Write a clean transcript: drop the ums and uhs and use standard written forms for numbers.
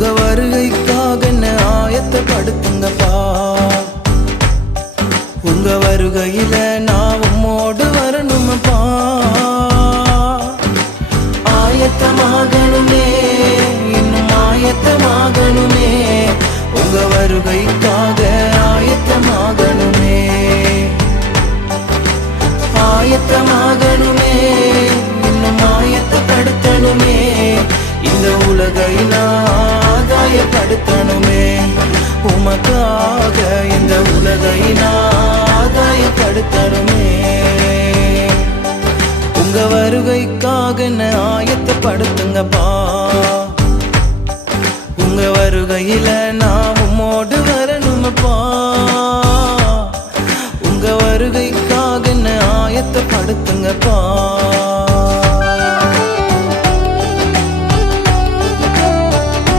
உங்க வருகைக்காக என்ன ஆயத்தப்படுத்துங்கப்பா. உங்க வருகையில நான் உம்மோடு வரணுமப்பா. ஆயத்தமாகணுமே, இன்னும் ஆயத்தமாகணுமே. உங்க வருகைக்காக ஆயத்தமாகணுமே, ஆயத்தமாகணுமே, இன்னும் ஆயத்தப்படுத்தணுமே. இந்த உலகை ஆதாயப்படுத்தணுமே. உமக்காக இந்த உலகை ஆதாயப்படுத்தணுமே. உங்க வருகைக்காக என்ன ஆயத்தப்படுத்துங்கப்பா. உங்க வருகையில நான் உம்மோடு வரணுமப்பா. உங்க வருகைக்காக என்ன ஆயத்தப்படுத்துங்கப்பா.